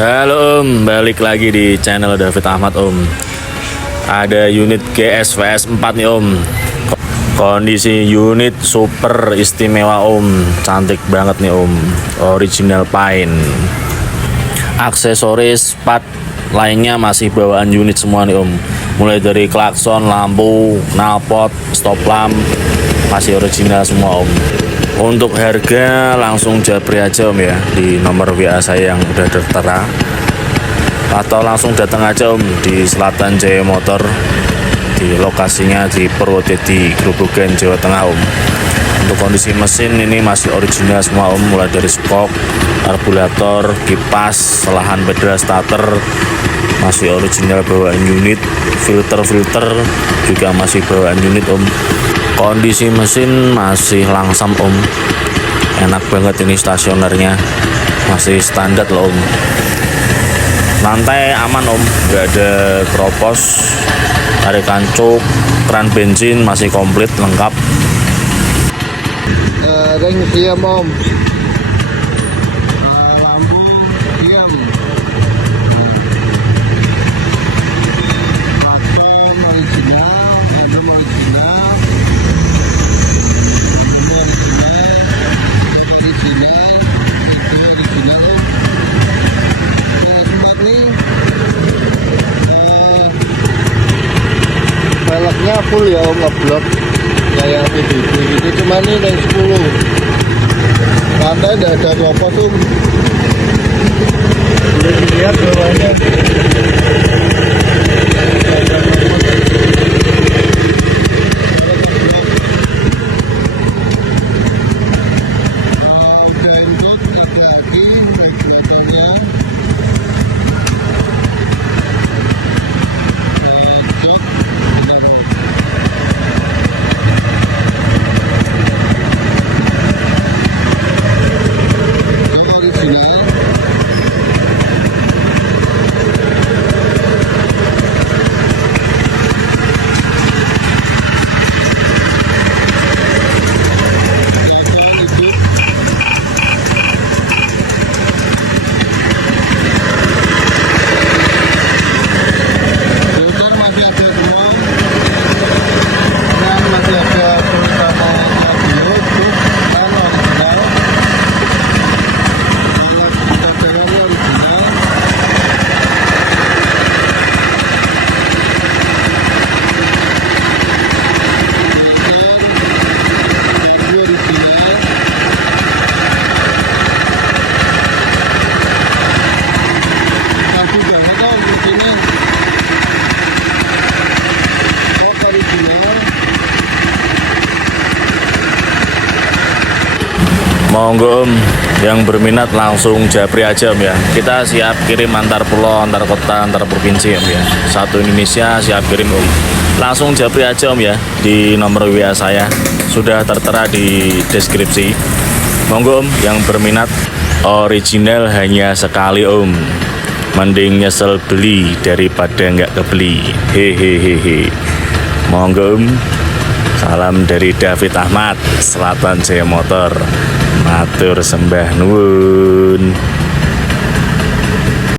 Halo Om, balik lagi di channel David Ahmad Om. Ada unit GS VS4 nih Om. Kondisi unit super istimewa Om, cantik banget nih Om. Original pine. Aksesoris part lainnya masih bawaan unit semua nih Om. Mulai dari klakson, lampu, knalpot, stop lamp masih original semua Om. Untuk harga langsung japri aja Om ya di nomor WA saya yang udah tertera, atau langsung datang aja Om di Selatan Jaya Motor, di lokasinya di Purwodadi, Grobogan, Jawa Tengah Om. Untuk kondisi mesin ini masih original semua Om, mulai dari skok, karburator, kipas, selahan pedal starter masih original bawaan unit, filter juga masih bawaan unit Om. Kondisi mesin masih langsam Om, enak banget ini stasionernya, masih standar loh Om. Lantai aman Om, nggak ada keropos, tarikan cuk, keran bensin masih komplit lengkap. Ring diam Om. Velgnya full ya Om, ngeblok kayak PDB gitu, cuma ini yang 10 lantai udah ada keropos Om. Boleh dilihat bawahnya. Monggo Om, yang berminat langsung japri aja Om ya. Kita siap kirim antar pulau, antar kota, antar provinsi Om ya. Satu Indonesia siap kirim Om. Langsung japri aja Om ya di nomor WA saya, sudah tertera di deskripsi. Monggo Om, yang berminat, original hanya sekali Om. Mending nyesel beli daripada nggak kebeli. Hehehe. Monggo Om. Salam dari David Ahmad, Selatan Jaya Motor. Matur sembah nuwun.